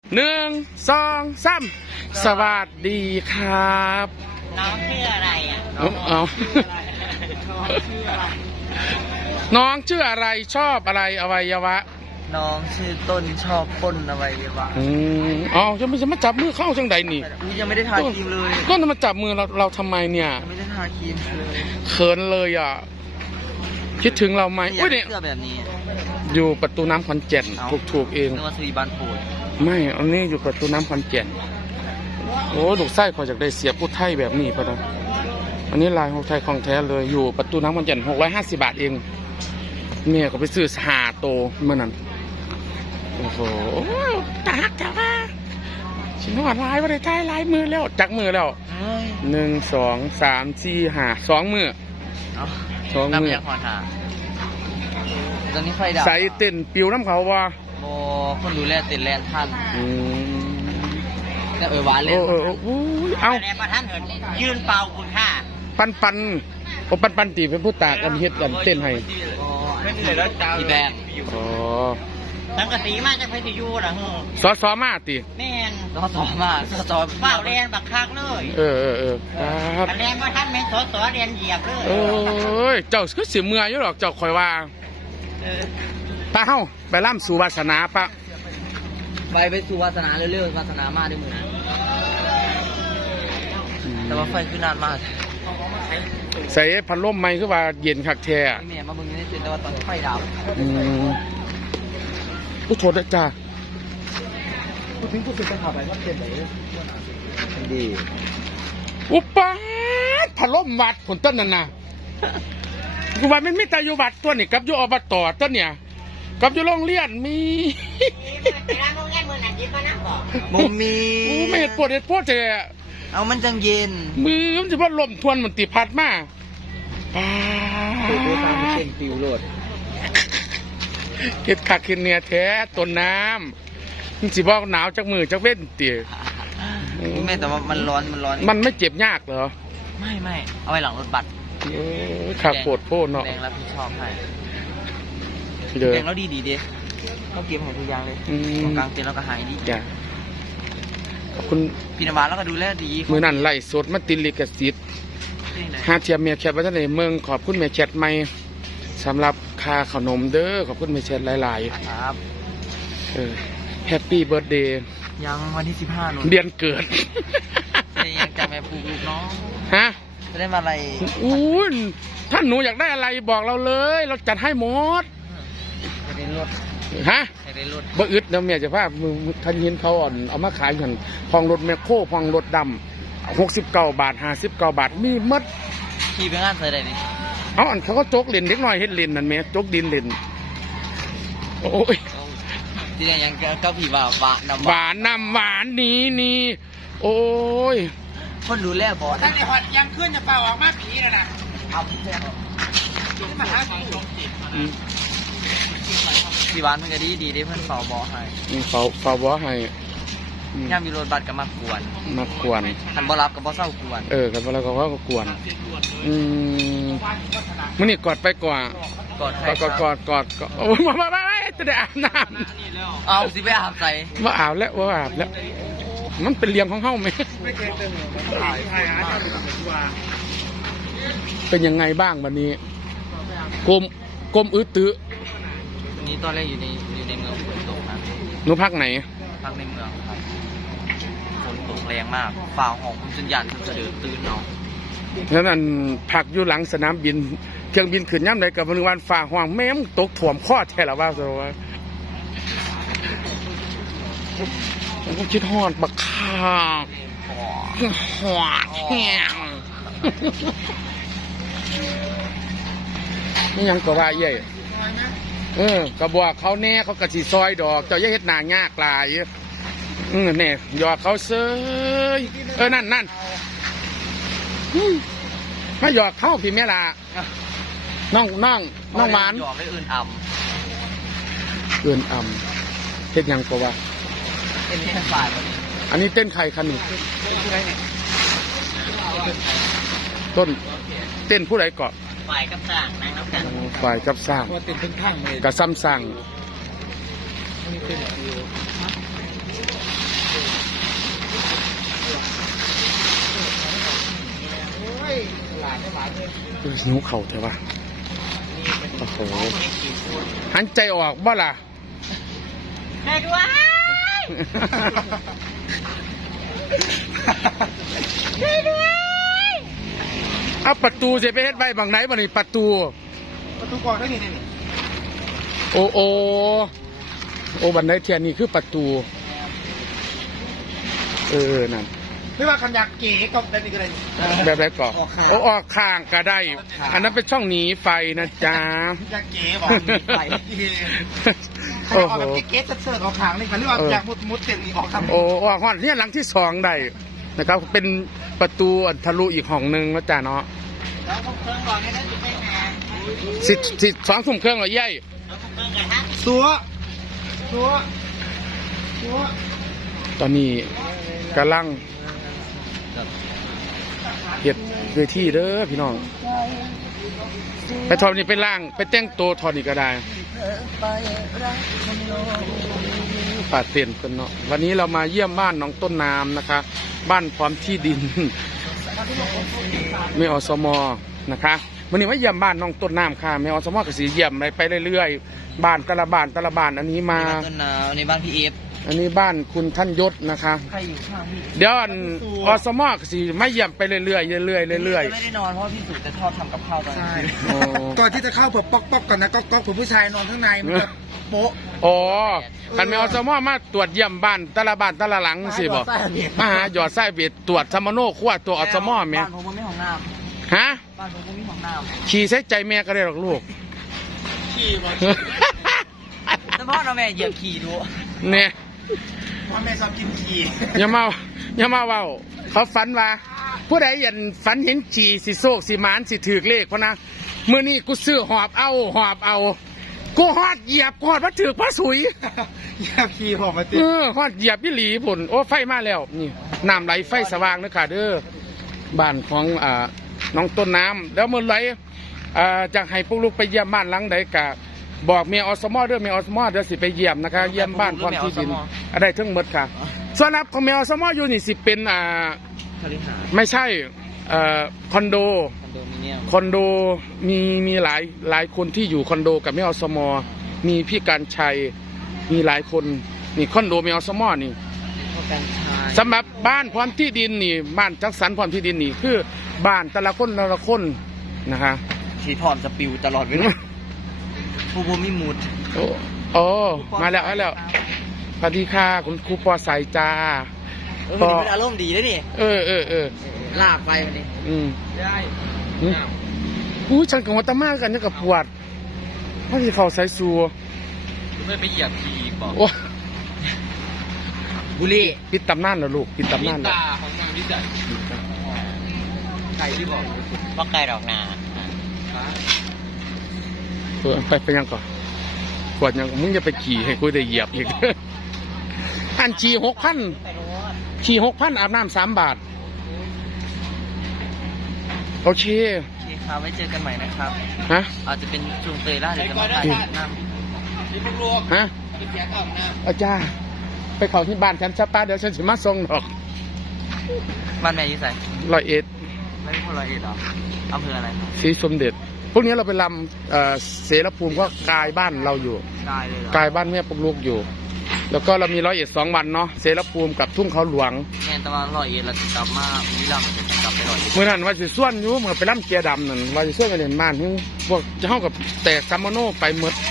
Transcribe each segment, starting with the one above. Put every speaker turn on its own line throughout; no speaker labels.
สวัสดีครับ
น้องชื่ออะไรอ่ะ
น้องชื่ออะไรชอบอะไรอวัยวะ
น้องชื่อต้นชอบพ่นอวัยวะ
จะไม่มาจับมือเข้าจังใดนี่
ยังไม่ได้ทาครีมเลย
ก็มาจับมือเราทำไมเนี่ย
ไม่ได้ทาครีมเลย
เขินเลยอ่ะคิดถึงเราไหม
อุ้ยเนี่ยเสื้อแบบนี้
อยู่ประตูน้ำขอนแก่นถูกเอง
นึกว่าสุริบันโพด
ไม่อันนี้อยู่ประตูน้ำขอนแก่นโอ้ลูกไส้ขอจากได้เสียผู้ไทยแบบนี้พอนะอันนี้ลายของไทยของแท้เลยอยู่ประตูน้ำขอนแก่น650 บาทเองเนี่ยก็ไปซื้อ5 โตเมื่อนั้นโอ้โหตาฮักจ้าว่าชิ้นหวานลายว่าได้ท้ายลายมือแล้วจักมือแล้ว1 2 3 4 5 2 มือ
2 มือตอนนี้ไฟดับ
ใส่เต้นปิวน้ำเขาว่า
โอ้คนดูแลเต้นแลนท่านแต่หวานเลย
เอา
แลนมาท่านเหินยืนเป่าคุณค่า
ปันตีเป็นผู้ตากันเฮ็ดกันเต้นให้
พี่แบนทั้งกะสีมาจากเพชรยูนะเฮ้
สอมาตี
แม่นสอมาสอเปล่าแลนบักคักเลย
ครับ
แลนมาท่านแม่สอแลนเหยียบเลย
เจ้าคือสิเมื่อยอยู่หรอกเจ้าคอยว่าปะเฮ้าไปล่ำสู่วาสนาปะ
ไปสู่วาสนาเรื่อยๆวาสนามาด้วยมือแต่ว่าไฟขึ้นนานมาก
ใส่พัดลมไหมคือว่าเย็นคักแท้
แม่มาบึงนี่แต่ว่าตอนไฟดับ
โทษนะจ้า
พูดถึงจะขับไปว่าเต็มไหนดี
อุปาพัดลมวัดผลต้นนั่นนะกูว่ามันไม่ตายอยู่วัดตัวนี่กับอยู่อบตต้นเนี่ยกับอยู่โรงเรียนมี
มุมมี
ไม่เห็นปวดเจ
เอามันจังเย็น
มือมันจะว่าลมทวนมันติพัดมา
ตัวตามเช่นปิวโหลด
เก็ดขาดขึ้นเนี่ยแท้ต้นน้ำมันสิบอกหนาวจากมือจากเว้นเตี๋ย
ไม่แต่ว่ามันร้อน
มันไม่เจ็บยากเหรอ
ไม่เอาไว้หลังรถบัส
ขาโปรดโพดเนาะ
แดงรับผิดชอบให้แดงแล้วดีเด้เขาเก็บของทุกอย่างเลยตรงกลางเต็นท์แล้วก็หายดี
จ้ะขอบคุณ
พี่นวาแล้วก็ดูแลดี
มือนั่นไล่สดมาติลิกสิทธิ์หาเทียมเมียแคทไว้ท่านในเมืองขอบคุณเมียแคทใหม่สำหรับค่าขนมเด้อขอบคุณเมียแคทหลาย
ๆครับ
แฮปปี้เบิร์ธเดย์
ยังวันที่15นู่น
เดือนเกิด
ยังจะแม่ปลูกลูกน้องจะได้มาอะไร
ท่านหนูอยากได้อะไรบอกเราเลยเราจัดให้หมด
จะได้รถจะได้รถ
บ่อึดนะเมียจะพาท่านเห็นเขาเอามาขายกันพองรถแมคโครพองรถดำ69 บาท59 บาทมีมัด
ขี่ไปงานใส่ได้ดิ
อันเขาก็โจกเล่นเล็กน้อยเฮ็ดเล่นนั่นแม่โจกดินเล่นโอ้ย
ที่นี่ยังก็ผีหวานน้
ำหวานนี่โอ้ย
คนดูแลบ่
ท่านในหอดยังขึ้นจะเป่าออกมาผีเลยนะ
เอาพี่แจ๊คมาหาผีหวานมันก็ดีได้เพื่อนเฝ้าบ่อให้
เฝ้าบ่อให้
ย่ามีรถบัสก็มาก
วน
คันบ่รับก็บ่เศร้ากวน
กันบ่รับก็กวนมื้อนี้กอดไปกว่ากอดโอ้มาจะได้อาบน้
ำเอาสิไปอาบใส่
ว่าอาบแล้วมันเป็นเลี้ยงของเฮาไหมเป็นยังไงบ้างวันนี้กลมอื้อตื้อ
วันนี้ตอนแรกอยู่ในเมืองฝนตกนะ
หนูพักไหน
พักในเมืองครับฝนตกแรงมากฝ่าห้องจนยันจนจะเดือดตื่นเนาะ
แล้วนั่นพักอยู่หลังสนามบินเครื่องบินขึ้นย่ำใดกับวันฝ่าห้องแม่มตกถ่วมข้อแท้ละว่าสรุปว่าผมก็คิดฮอดบักข้าหอดแห้งนี่ยังก็ว่าเย่กระบอกเขาแน่เขากระสีซอยดอกเจ้าเยเฮ็ดหนายากลายเนี่ยหยอกเขาเซยนั่นมาหยอกเขาพี่แม่ละน้องหวาน
หยอกได้อื่น
เฮ็ดยังก็ว่าอันนี้เต้นใครคันนี้ต้นเต้นผู้ใดเกาะ
ฝ่ายกับสร้างนางน้ำกัน
ฝ่ายกับสร้าง
เต้นเพิ่งข้างเลย
กับซ้ำสร้างหิวเข่าเถอะวะ
นี่เป็น
โอ้โห
กี่ฟูด
หันใจออกบ่ล่ะ
แม่ด้วยช่วยด้วย
เอาประตูเสียไปเฮ็ดใบบางไหนบ่นี่ประตู
ประตูกรองได้นี่นี่
โอ้บันไดเทียนนี่คือประตูนั่น
ไม่ว่าคันอยากเก๋ก็ได้นี่ก็ได้
แบบไรก่อนออกข้างก็ได้ อันนั้นเป็นช่องหนีไฟนะจ๊ะ
อยากเก๋บอก
ไป
ใครออกแบบเก๋ๆเสิร์ฟออกขางนี่กันหรือว่าอยากมุดเต็มนี่ออกทำ
ออกห้องเนี่ยหลังที่สองได้นะครับ เป็นประตูทะลุอีกห้องนึงนะจ๊ะเนาะ
แล้วพวกเครื่องก่อนนี่ได้จุดได้แหน
สิสองทุ่มเครื่องเหรอยัย
แล้วพวกเครื่องกันฮะ
สัว
ตอนนี้กำลังเฮ็ดเวทีเด้อพี่น้องไปทอดนี่ไปล่างไปแต่งตัวทอดนี่ก็ได้ป่าเต็นกันเนาะวันนี้เรามาเยี่ยมบ้านน้องต้นน้ำนะคะ บ้านพร้อมที่ดิน ไม่อสมนะคะวันนี้มาเยี่ยมบ้านน้องต้นน้ำค่ะไม่อสมก็สีเยี่ยมไปเรื่อยๆบ้านแต่ละบ้านอันนี้มา
ต้นหนาวในบ้านพี่เอฟ
อันนี้บ้านคุณท่านยศนะคะ
ใครอยู่ข้างพี่
เดี๋ยวอสมก็สีไม่เยี่ยมไปเรื่อยๆเรื่อยๆเรื่อย
ไม่ได้นอนเพราะพี่สุจะชอบทำกับข้าวตอนกลางคืน
ๆโอ้
ก่อนที่จะเข้าผมป๊อกก่อนนะก๊อกผมผู้ชายนอนข้างในมันจะโป๊ะ
อ๋อคันไม่อสมมาตรวจเยี่ยมบ้านแต่ละหลังสิบอกมาหาหยอดไส้เบียดตรวจซัมโนขั้วตัวอสมแม่
บ้านผมไม่ของน้
ฮะ
ำบ้านผมไม่ของน้
ขี่ใช้ใจแม่ก็ได้หรอกลูก
ขี่มา
ำแต่พ่อเราแม่เหยียบขี่ดู
เนี่ย
พ่อแม่ชอบกินขี่
อย่ามาเว้าเขาฝันว่าผู้ใดยันฝันเห็นจีสิโซกสิหมานสิถือเลขเพราะนะมื้อนี้กูซื้อหอบเอากูฮอดเหยียบกูฮอดว่าถือพระสุย
อยากขี่ผมมาติ
ฮอดเหยียบพี่หลีผลโอ้ไฟมาแล้วนี่น้ำไหลไฟสว่างเด้อค่ะเด้อบ้านของน้องต้นน้ำแล้วเมื่อไหรจะให้พวกลูกไปเยี่ยมบ้านหลังใดกะบอกเมียอสมอเด้อเมียอสมอเดี๋ยวสิไปเยี่ยมนะคะเยี่ยมบ้านพร้อมที่ดินอะไรทั้งหมดค่ะ ส่วนรับของเมียอสมออยู่นี่สิเป็น
คฤหาสน์
ไม่ใช่คอนโด
คอนโดมิเนียม
มีหลายคนที่อยู่คอนโดกับเมียอสมอมีพี่การชัยมีหลายคนนี่คอนโดเมียอสมอนี่
พ่อการชาย
สำหรับบ้านพร้อมที่ดินนี่บ้านจัดสรรพร้อมที่ดินนี่คือบ้านแต่ละคนนะคะ
ชีพรจะปิวตลอดเวลาผู้บ่มีมูด
โอ้มาแล้วสวัสดีค่ะคุณครูปอสายจ้า
มันเป็นอารมณ์ดีด้วยนี่
เออ
ลากไปวันนี้ ได้
อู้ฉันกับวัตมากันเนี่ยกับปวดเพราะที่เขาใส่ซัว
ไม่ไปเหยียบขี่บอก
โอ้
บุรี
ปิดตำนานแล้วลูกปิดตำนานแล้ว
ของนางวิจัยไก่ที่บอกว่าไก่ดอกนา
ไปยังก่อนปวดยังมึงจะไปขี่ให้กูได้เหยียบอีก อันขี่6,000อาบน้ำ3 บาทโอเค
โอเคครับไว้เจอกันใหม่นะครับ
ฮะ
อาจจะเป็นจุงเตยล่าหรือจะมาถ่ายน้ำ
นี่พวกลูก
ฮะ
ไปเสียก่อนนะ
อาจารย์ไปเขาที่บ้านฉันซะป้าเดี๋ยวฉันสิมาส่งดอก
บ้านแม่อยี่ใส่
101
ไม่ใช่คนร้อยเอ็ดหรออำเภออะไรครับ
ศรีสมเด็จพวกนี้เราไปลำเสรภูมิก็กลายบ้านเราอยู่
ได้เลยเหรอก
ลายบ้านแม่ปกลูกอยู่ แล้วก็เรามี101 2 วันเนาะเสรภูมิกับทุ่งเขาหลวง
แม่ตะวันร้อยเอ็ดเราจะกลับมาวิลามันจะกลับไปร้อยเอ็ด
เมื่อนั้นว่าสิส่วนอยู่เมื่อไปลำเกียร์ดำนั่นว่าสิส่วนไปเล่นบ้านพวกจะเข้ากับแตกซัมโมโนไปหมด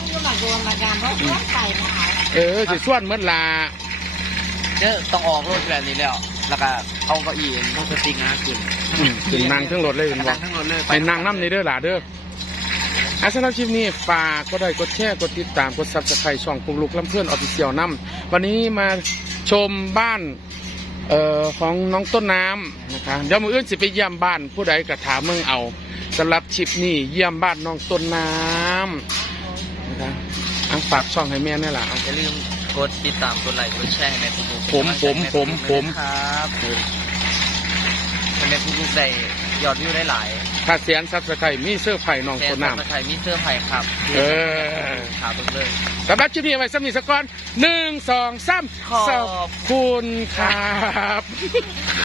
สิส่วนหมดลา
เนี่ยต้องออกรถแบบนี้แล้วแล้วก็เอาเก้าอี้พวกสติงนะขึ้น
ถึงนั่งเครื่องรถเลยเป็นบ่
ทั้งรถเลย
ไปนั่งน้ำในเด้อหล่ะเด้อสำหรับคลิปนี้ฝากก็ได้กดแชร์กดติดตามกดซับสไครต์ช่องปุกลุกลำเพื่อนออฟฟิเชียลน้ำวันนี้มาชมบ้านของน้องต้นน้ำนะคะเดี๋ยวมืออื่นสิไปเยี่ยมบ้านผู้ใดกระถามเมืองเอาสำหรับคลิปนี้เยี่ยมบ้านน้องต้นน้ำนะคะฝากช่องให้แม่นี่แหละ
อย่าลืมกดติดตามกดไลค์กดแชร์ให้แม่ปุ๊กลุก
ผม
ครับให้แม่ปุ๊กลุกได้ยอดวิวได้หลาย
ถ้าเสียนซับสไครต์มีเสื้อไผ่น้อง
แฟ
ต้
น
น
ซับ
น้ำ
สไครต์มีเสื้อไผ่ครับ ขาเบิ่งเลย
สำหรับคลิปนี้ไว้สำหรับสักก่อน1 2 3
ขอบ
ขอบคุณครับ